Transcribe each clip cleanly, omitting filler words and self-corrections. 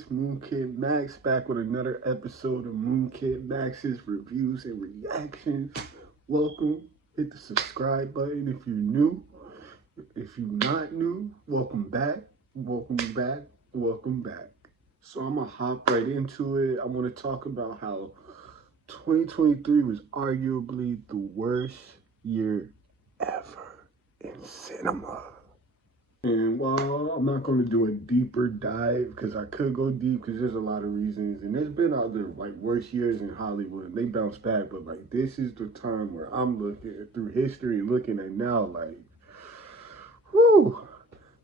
It's Moon Kid Max back with another episode of Moon Kid Max's reviews and reactions. Welcome. Hit the subscribe button if you're new. If you're not new, welcome back. Welcome back. Welcome back. So I'm going to hop right into it. I want to talk about how 2023 was arguably the worst year ever in cinema. And while I'm not going to do a deeper dive, because I could go deep, because there's a lot of reasons, and there's been other worse years in Hollywood, and they bounce back, but this is the time where I'm looking through history, looking at now, whoo,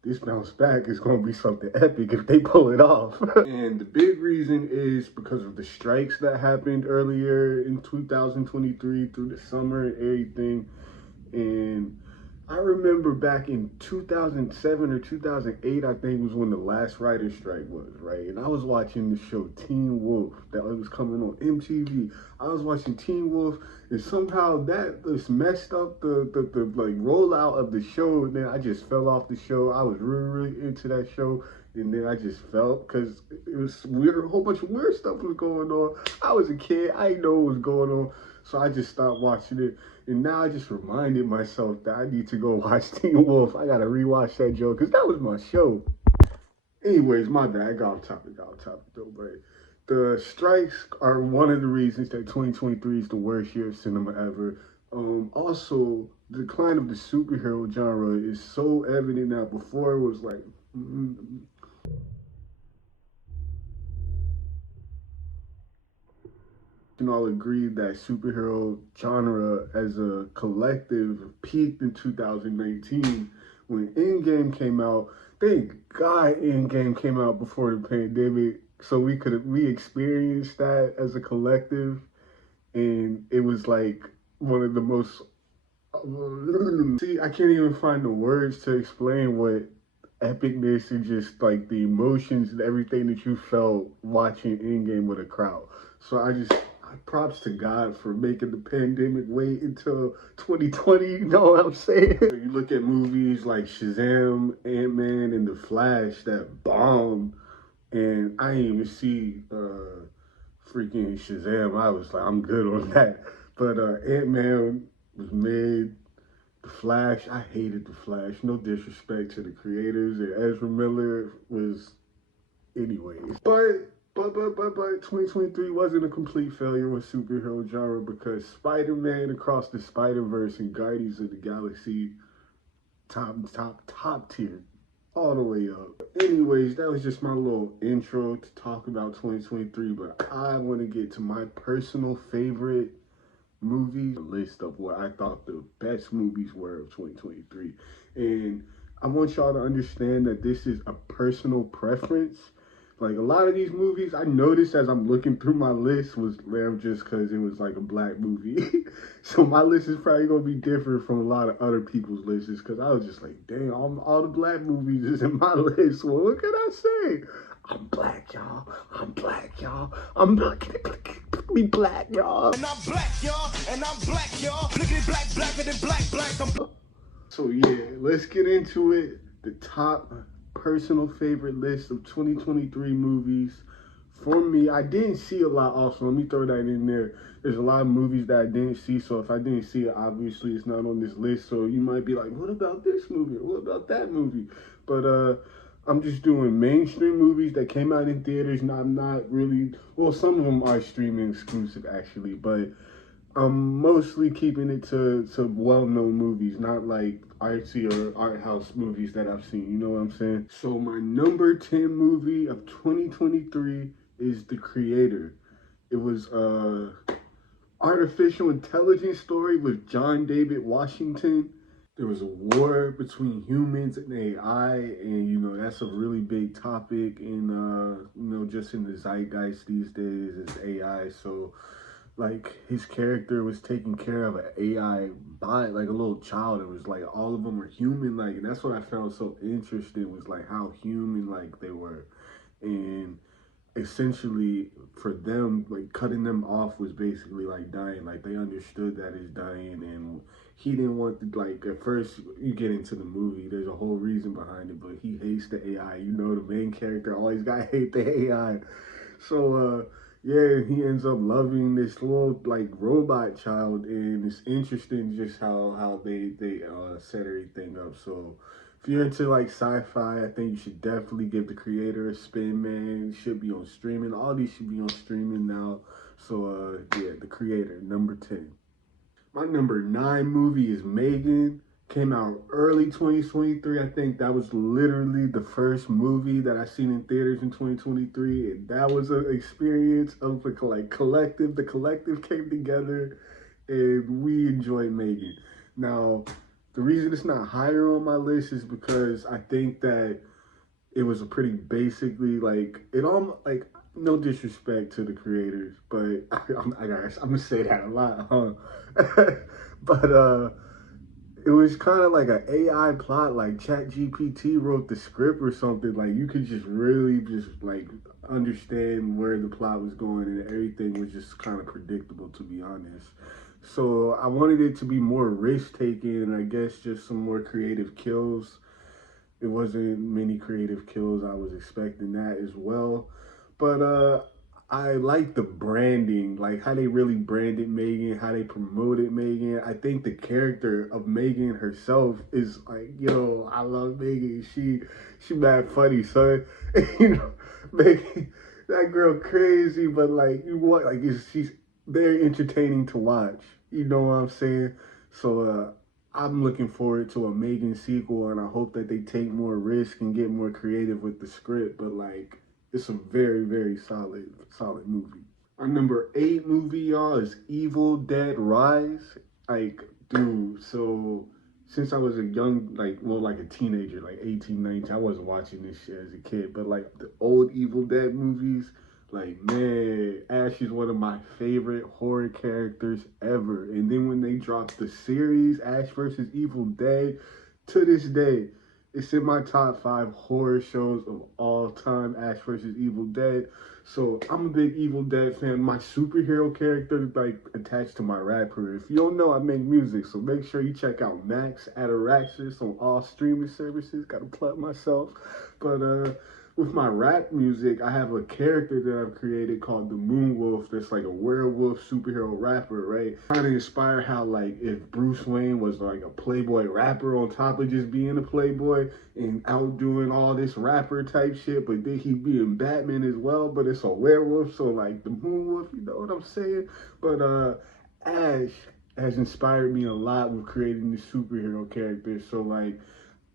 this bounce back is going to be something epic if they pull it off. And the big reason is because of the strikes that happened earlier in 2023 through the summer and everything. And I remember back in 2007 or 2008, I think was when the last writer's strike was, right? And I was watching the show Teen Wolf that was coming on MTV. I was watching Teen Wolf, and somehow that just messed up the rollout of the show. And then I just fell off the show. I was really into that show. And then I just felt, because it was weird, a whole bunch of weird stuff was going on. I was a kid, I didn't know what was going on. So I just stopped watching it. And now I just reminded myself that I need to go watch Teen Wolf. I gotta rewatch that joke, because that was my show. Anyways, my bad, I got off topic though. But the strikes are one of the reasons that 2023 is the worst year of cinema ever. Also, the decline of the superhero genre is so evident now. Before it was can all agree that superhero genre as a collective peaked in 2019 when Endgame came out. Thank God Endgame came out before the pandemic, so we experienced that as a collective, and it was one of the most. See, I can't even find the words to explain what epicness and just the emotions and everything that you felt watching Endgame with a crowd. So props to God for making the pandemic wait until 2020, you know what I'm saying? So you look at movies like Shazam, Ant-Man, and The Flash that bombed, and I didn't even see freaking Shazam. I was like, I'm good on that. But Ant-Man was mid. The Flash, I hated The Flash. No disrespect to the creators, and Ezra Miller was anyways. But 2023 wasn't a complete failure with superhero genre, because Spider-Man Across the SpiderVerse and Guardians of the Galaxy, top tier, all the way up. Anyways, that was just my little intro to talk about 2023, but I want to get to my personal favorite movies, a list of what I thought the best movies were of 2023. And I want y'all to understand that this is a personal preference. A lot of these movies, I noticed as I'm looking through my list, was there just because it was a black movie. So my list is probably going to be different from a lot of other people's lists, because I was just dang, all the black movies is in my list. Well, what can I say? I'm black, y'all. I'm black, y'all. I'm black. Be black, y'all. And I'm black, y'all. And I'm black, y'all. Look at black, blacker than black. So yeah, let's get into it. The top personal favorite list of 2023 movies. For me, I didn't see a lot also. Let me throw that in there. There's a lot of movies that I didn't see, so if I didn't see it, obviously it's not on this list. So you might be like, what about this movie? What about that movie? But I'm just doing mainstream movies that came out in theaters, and I'm not really, well, some of them are streaming exclusive actually, but I'm mostly keeping it to well-known movies, not artsy or art house movies that I've seen, you know what I'm saying? So my number 10 movie of 2023 is The Creator. It was a artificial intelligence story with John David Washington. There was a war between humans and AI, and that's a really big topic in just in the zeitgeist these days is AI. So his character was taking care of an AI bot, a little child. It was all of them were human, and that's what I found so interesting, was how human they were. And essentially for them, cutting them off was basically dying. They understood that it's dying, and he didn't want to, like, at first you get into the movie, there's a whole reason behind it, but he hates the AI. You know, the main character always got to hate the AI. So, yeah, he ends up loving this little, like, robot child, and it's interesting just how they set everything up. So, if you're into like sci-fi, I think you should definitely give the creator a spin, man. It should be on streaming. All these should be on streaming now. So, yeah, the creator, number 10. My number 9 movie is Megan. Came out early 2023. I think that was literally the first movie that I seen in theaters in 2023, and that was an experience of like collective. The collective came together, and we enjoyed Megan. Now, the reason it's not higher on my list is because I think that it was a pretty basically like it all like no disrespect to the creators, but I'm gonna say that a lot, huh? But it was kind of like an AI plot, like Chat GPT wrote the script or something. Like you could just really just like understand where the plot was going, and everything was just kind of predictable, to be honest. So I wanted it to be more risk taking, and I guess just some more creative kills. It wasn't many creative kills. I was expecting that as well. But I like the branding, like how they really branded Megan, how they promoted Megan. I think the character of Megan herself is like, yo, I love Megan. She mad funny, son. You know, Megan, that girl crazy, but like you want like she's very entertaining to watch. You know what I'm saying? So I'm looking forward to a Megan sequel, and I hope that they take more risk and get more creative with the script. But like, it's a very, very solid movie. Our number 8 movie, y'all, is Evil Dead Rise. Like, dude, so since I was a young, like, well, like a teenager, like 18, 19, I wasn't watching this shit as a kid, but like the old Evil Dead movies, like, man, Ash is one of my favorite horror characters ever. And then when they dropped the series, Ash versus Evil Dead, to this day, it's in my top 5 horror shows of all time, Ash versus Evil Dead. So I'm a big Evil Dead fan. My superhero character, like, attached to my rap career. If you don't know, I make music, so make sure you check out Max Ataraxis on all streaming services. Gotta plug myself. But with my rap music, I have a character that I've created called the Moonwolf that's like a werewolf superhero rapper, right? Trying to inspire how like if Bruce Wayne was like a playboy rapper on top of just being a playboy and out doing all this rapper type shit, but then he being Batman as well, but it's a werewolf, so like the Moonwolf, you know what I'm saying? But Ash has inspired me a lot with creating the superhero characters, so like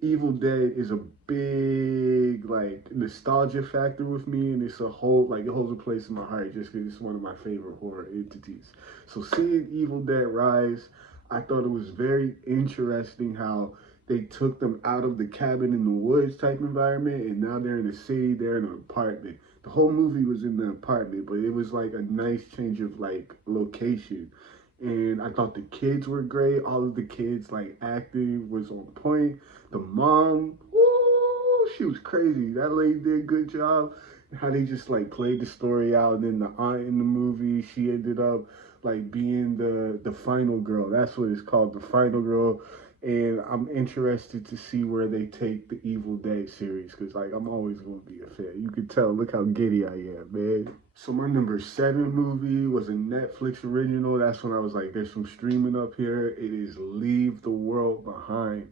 Evil Dead is a big like nostalgia factor with me, and it's a whole like it holds a place in my heart just because it's one of my favorite horror entities. So seeing Evil Dead Rise, I thought it was very interesting how they took them out of the cabin in the woods type environment, and now they're in a city, they're in an apartment. The whole movie was in the apartment, but it was like a nice change of like location. And I thought the kids were great. All of the kids like acting was on point. The mom, woo, she was crazy. That lady did a good job. How they just like played the story out, and then the aunt in the movie, she ended up like being the final girl. That's what it's called, the final girl. And I'm interested to see where they take the Evil Dead series, because like I'm always gonna be a fan. You can tell, look how giddy I am, man. So my number 7 movie was a Netflix original. That's when I was like, there's some streaming up here. It is Leave the World Behind.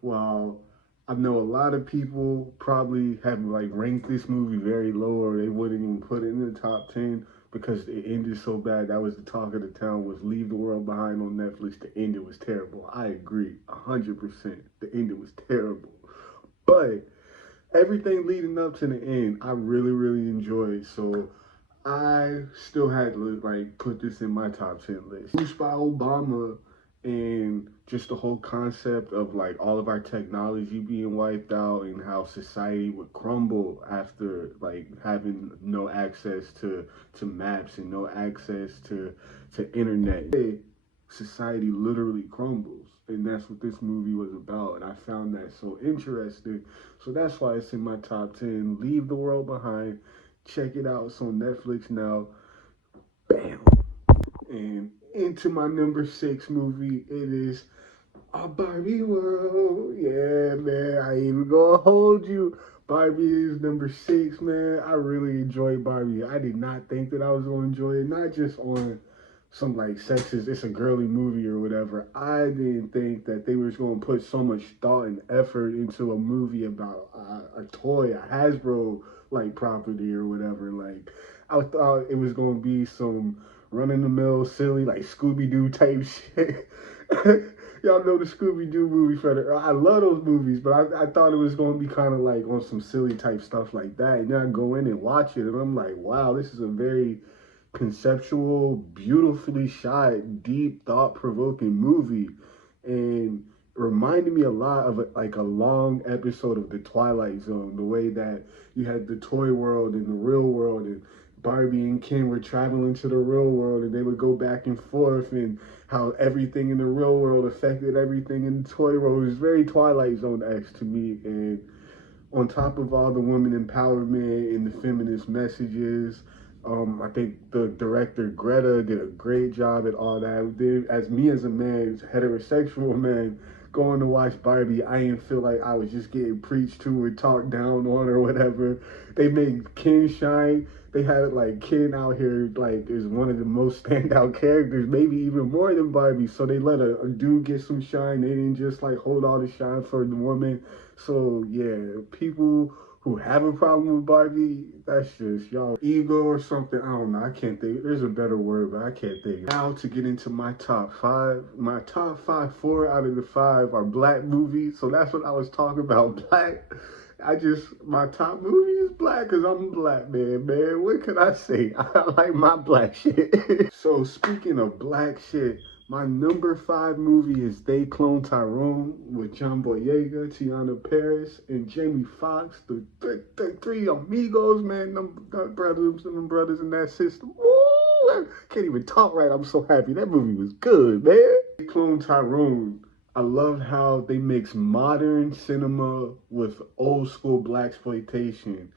While I know a lot of people probably have like ranked this movie very low, or they wouldn't even put it in the top 10 because it ended so bad. That was the talk of the town, was Leave the World Behind on Netflix. The ending was terrible. I agree 100%. The ending was terrible. But everything leading up to the end, I really, really enjoyed. So I still had to like put this in my top 10 list. Produced by Obama, and just the whole concept of like all of our technology being wiped out and how society would crumble after like having no access to maps and no access to internet. Society literally crumbles, and that's what this movie was about, and I found that so interesting. So that's why it's in my top 10. Leave the World Behind. Check it out. It's on Netflix now. Bam. And into my number 6 movie, it is A Barbie world. Yeah, man. I ain't even gonna hold you. Barbie is number 6, man. I really enjoyed Barbie. I did not think that I was gonna enjoy it. Not just on some like sexist, it's a girly movie or whatever. I didn't think that they was gonna put so much thought and effort into a movie about a toy, a Hasbro like property or whatever. Like I thought it was gonna be some run in the mill, silly like Scooby Doo type shit. Y'all know the Scooby Doo movie for the. I love those movies, but I thought it was gonna be kind of like on some silly type stuff like that. And then I go in and watch it, and I'm like, wow, this is a very conceptual, beautifully shot, deep, thought provoking movie, and reminded me a lot of like a long episode of The Twilight Zone. The way that you had the toy world and the real world, and Barbie and Ken were traveling to the real world, and they would go back and forth, and how everything in the real world affected everything in the toy world. It was very Twilight Zone-esque to me, and on top of all the women empowerment and the feminist messages, I think the director Greta did a great job at all that. As me as a man, heterosexual man, going to watch Barbie, I didn't feel like I was just getting preached to or talked down on or whatever. They made Ken shine. They had it like Ken out here like is one of the most standout characters, maybe even more than Barbie. So they let a dude get some shine. They didn't just like hold all the shine for the woman. So yeah, people who have a problem with Barbie, that's just y'all ego or something. I don't know. I can't think. There's a better word, but I can't think. Now to get into my top 5. My top 5, 4 out of the 5 are black movies. So that's what I was talking about. Black. My top movie is black because I'm a black man, man. What can I say? I like my black shit. So speaking of black shit, my number 5 movie is They Clone Tyrone with John Boyega, Tiana Paris, and Jamie Foxx. The three amigos, man. Them brothers in that system. Ooh, I can't even talk right. I'm so happy. That movie was good, man. They Clone Tyrone. I love how they mix modern cinema with old school black exploitation.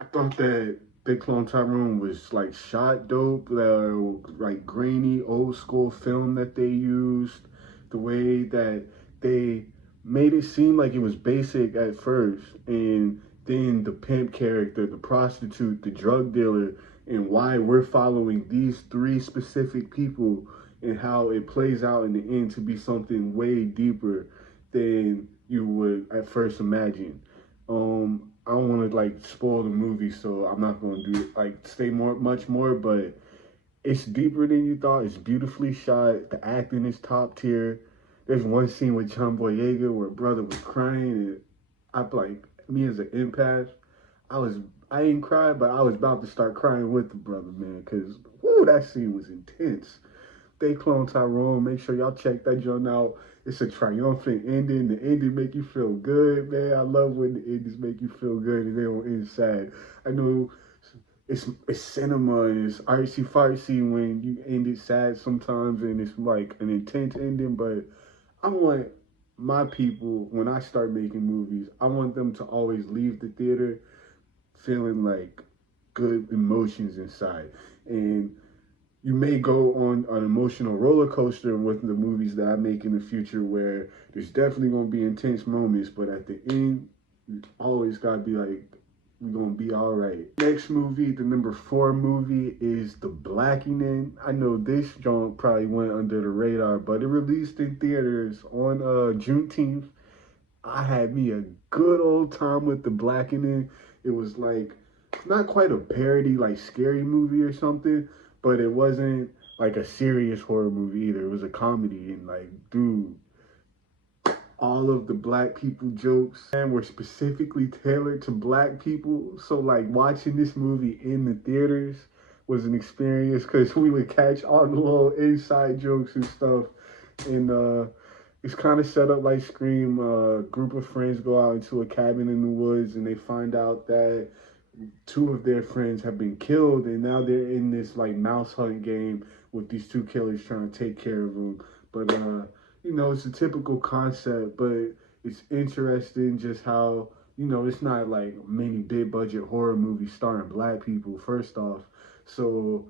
I thought that Big Clone Tyrone was like shot dope, like grainy old school film that they used, the way that they made it seem like it was basic at first, and then the pimp character, the prostitute, the drug dealer, and why we're following these 3 specific people and how it plays out in the end to be something way deeper than you would at first imagine. I don't want to like spoil the movie, so I'm not going to do like say much more, but it's deeper than you thought. It's beautifully shot. The acting is top tier. There's one scene with John Boyega where brother was crying, and I like me as an empath, I ain't cried, but I was about to start crying with the brother, man, because that scene was intense. They Clone Tyrone. Make sure y'all check that joint out. It's a triumphant ending. The ending make you feel good, man. I love when the endings make you feel good and they don't end sad. I know it's cinema and it's artsy fartsy when you end it sad sometimes and it's like an intense ending, but I want my people, when I start making movies, I want them to always leave the theater feeling like good emotions inside. And you may go on an emotional roller coaster with the movies that I make in the future where there's definitely going to be intense moments, but at the end, you always got to be like, we're going to be all right. Next movie, the number 4 movie is The Blackening. I know this joint probably went under the radar, but it released in theaters on Juneteenth. I had me a good old time with The Blackening. It was like, not quite a parody, like scary movie or something, but it wasn't like a serious horror movie either. It was a comedy, and like, dude, all of the black people jokes and were specifically tailored to black people. So like watching this movie in the theaters was an experience because we would catch all the little inside jokes and stuff. And it's kind of set up like Scream. A group of friends go out into a cabin in the woods and they find out that 2 of their friends have been killed, and now they're in this like mouse hunt game with these 2 killers trying to take care of them. But it's a typical concept, but it's interesting just how it's not like many big budget horror movies starring black people. First off, so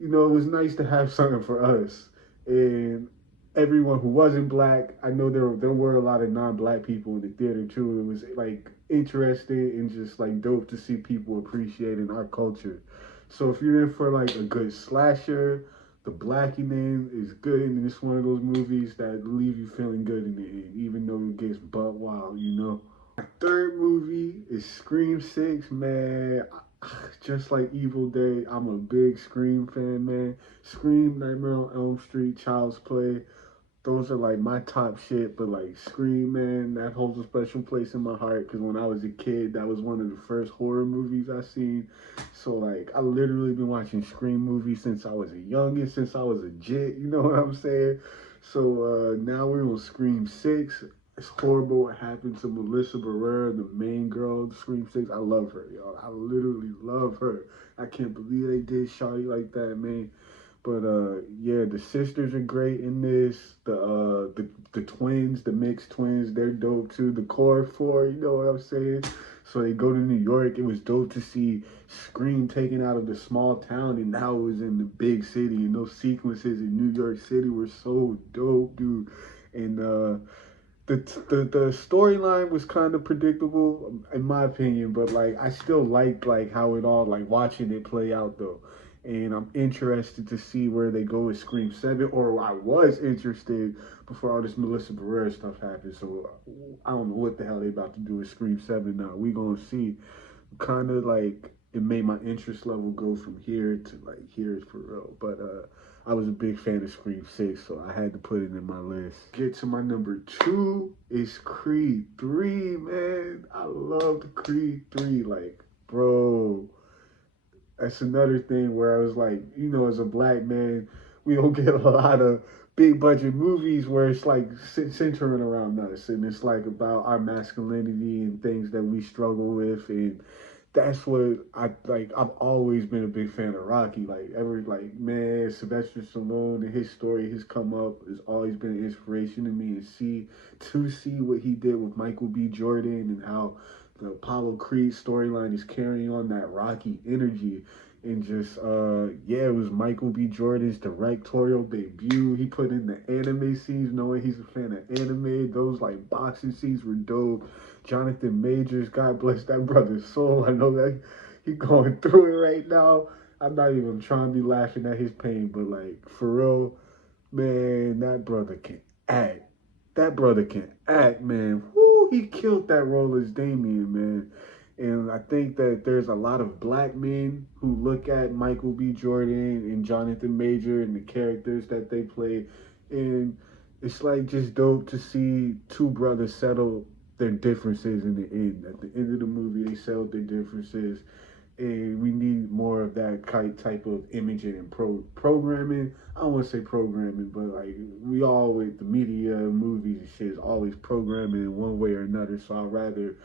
it was nice to have something for us, and everyone who wasn't black. I know there were a lot of non-black people in the theater too. It was like interesting and just like dope to see people appreciating our culture. So if you're in for like a good slasher, The Blackening is good, and it's one of those movies that leave you feeling good in the end, even though it gets butt wild, you know. My third movie is Scream 6, man. Just like Evil Day, I'm a big Scream fan, man. Scream, Nightmare on Elm Street, Child's Play, those are like my top shit. But like Scream, man, that holds a special place in my heart because when I was a kid, that was one of the first horror movies I seen. So like I literally been watching Scream movies since I was a youngin, since I was a jit. You know what I'm saying? So now we're on Scream 6. It's horrible what happened to Melissa Barrera, the main girl of Scream 6. I love her, y'all. I literally love her. I can't believe they did Shawty like that, man. But yeah, the sisters are great in this. The twins, the mixed twins, they're dope too. The core four, you know what I'm saying? So they go to New York. It was dope to see Scream taken out of the small town and now it was in the big city. And those sequences in New York City were so dope, dude. And the storyline was kind of predictable in my opinion, but like I still liked like how it all like watching it play out though. And I'm interested to see where they go with Scream 7, or I was interested before all this Melissa Barrera stuff happened. So I don't know what the hell they about to do with Scream 7 now. We gonna see. Kind of like it made my interest level go from here to like here for real. But I was a big fan of Scream 6, so I had to put it in my list. Get to my number 2 is Creed 3, man. I loved Creed 3, like, bro. That's another thing where I was like, you know, as a black man, we don't get a lot of big budget movies where it's like centering around us and it's like about our masculinity and things that we struggle with. And that's what I like. I've always been a big fan of Rocky. Like ever, like man, Sylvester Stallone and his story, his come up has always been an inspiration to me. And see what he did with Michael B. Jordan and how the Apollo Creed storyline is carrying on that Rocky energy. And just yeah, it was Michael B. Jordan's directorial debut. He put in the anime scenes, knowing he's a fan of anime. Those like boxing scenes were dope. Jonathan Majors, God bless that brother's soul. I know that he going through it right now. I'm not even trying to be laughing at his pain, but like for real, man, that brother can act. That brother can act, man. Woo, he killed that role as Damien, man. And I think that there's a lot of black men who look at Michael B. Jordan and Jonathan Major and the characters that they play. And it's like just dope to see two brothers settle their differences in the end. At the end of the movie, they settled their differences. And we need more of that type of imaging and programming. I don't want to say programming, but like we all with the media, movies and shit is always programming in one way or another. So I'd rather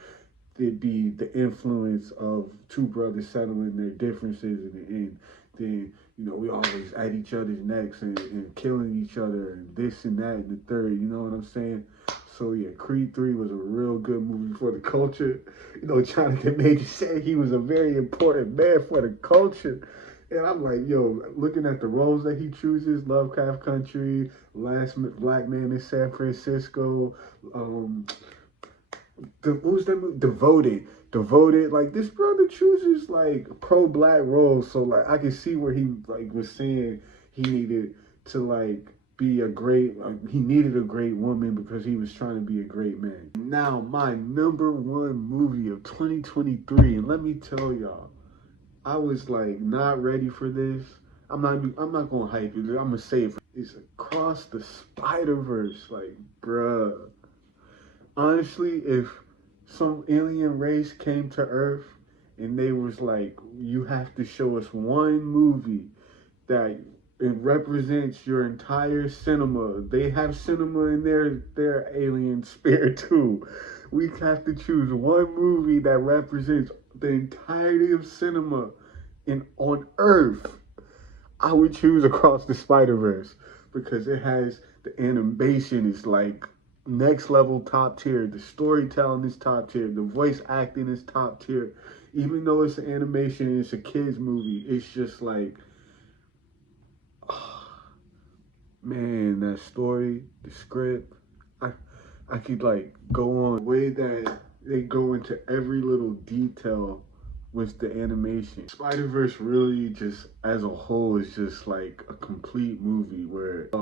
it be the influence of two brothers settling their differences in the end. Then, you know, we always at each other's necks and killing each other and this and that and the third, you know what I'm saying? So yeah, Creed 3 was a real good movie for the culture. You know, Jonathan Major said he was a very important man for the culture. And I'm like, yo, looking at the roles that he chooses, Lovecraft Country, Last Black Man in San Francisco, what was that movie? Devoted. Like this brother chooses like pro-black roles, so like I can see where he like was saying he needed to like be a great. He needed a great woman because he was trying to be a great man. Now my number one movie of 2023, and let me tell y'all, I was like not ready for this. I'm not gonna hype it. I'm gonna say it. It's Across the Spider-Verse, like bruh. Honestly, if some alien race came to Earth and they was like, you have to show us one movie that it represents your entire cinema. They have cinema in their alien sphere too. We have to choose one movie that represents the entirety of cinema in on Earth. I would choose Across the Spider-Verse because it has the animation is like next level top tier. The storytelling is top tier. The voice acting is top tier. Even though it's an animation and it's a kids movie, it's just like Man, that story, the script, I I could like go on. The way that they go into every little detail with the animation. Spider-Verse really just as a whole is just like a complete movie where a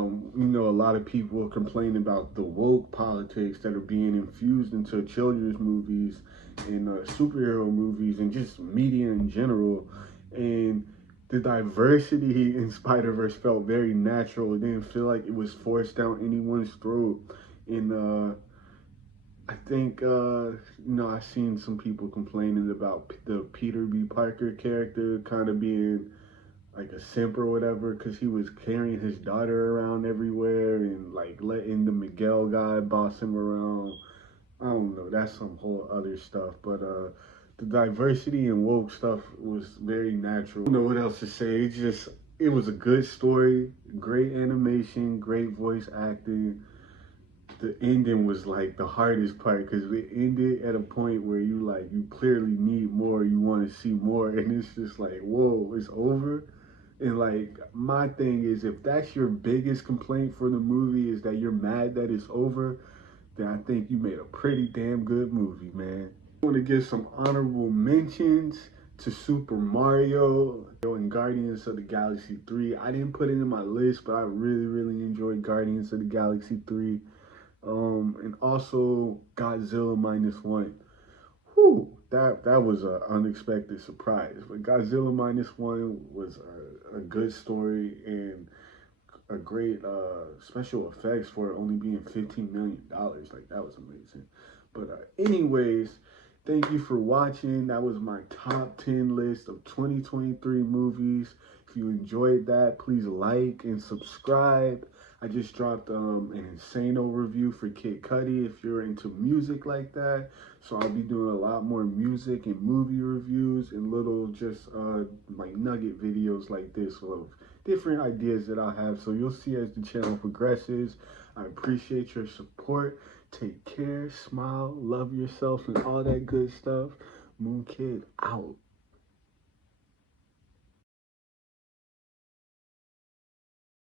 lot of people complain about the woke politics that are being infused into children's movies and superhero movies and just media in general. And the diversity in Spider-Verse felt very natural. It didn't feel like it was forced down anyone's throat. And I think I've seen some people complaining about the Peter B. Parker character kind of being like a simp or whatever because he was carrying his daughter around everywhere and like letting the Miguel guy boss him around. I don't know, that's some whole other stuff, but the diversity and woke stuff was very natural. I don't know what else to say. It was a good story, great animation, great voice acting. The ending was like the hardest part because it ended at a point where you clearly need more, you want to see more, and it's just like, whoa, it's over. And like my thing is, if that's your biggest complaint for the movie is that you're mad that it's over, then I think you made a pretty damn good movie, man. I want to give some honorable mentions to Super Mario and Guardians of the Galaxy 3. I didn't put it in my list, but I really, really enjoyed Guardians of the Galaxy 3. And also Godzilla minus one. Whew, that was an unexpected surprise. But Godzilla minus one was a good story and a great special effects for it only being $15 million. Like that was amazing. But anyways, thank you for watching. That was my top 10 list of 2023 movies. If you enjoyed that, please like and subscribe. I just dropped an Insano review for Kid Cudi if you're into music like that. So I'll be doing a lot more music and movie reviews and little just like nugget videos like this of different ideas that I have. So you'll see as the channel progresses. I appreciate your support. Take care, smile, love yourself, and all that good stuff. Moon Kid out.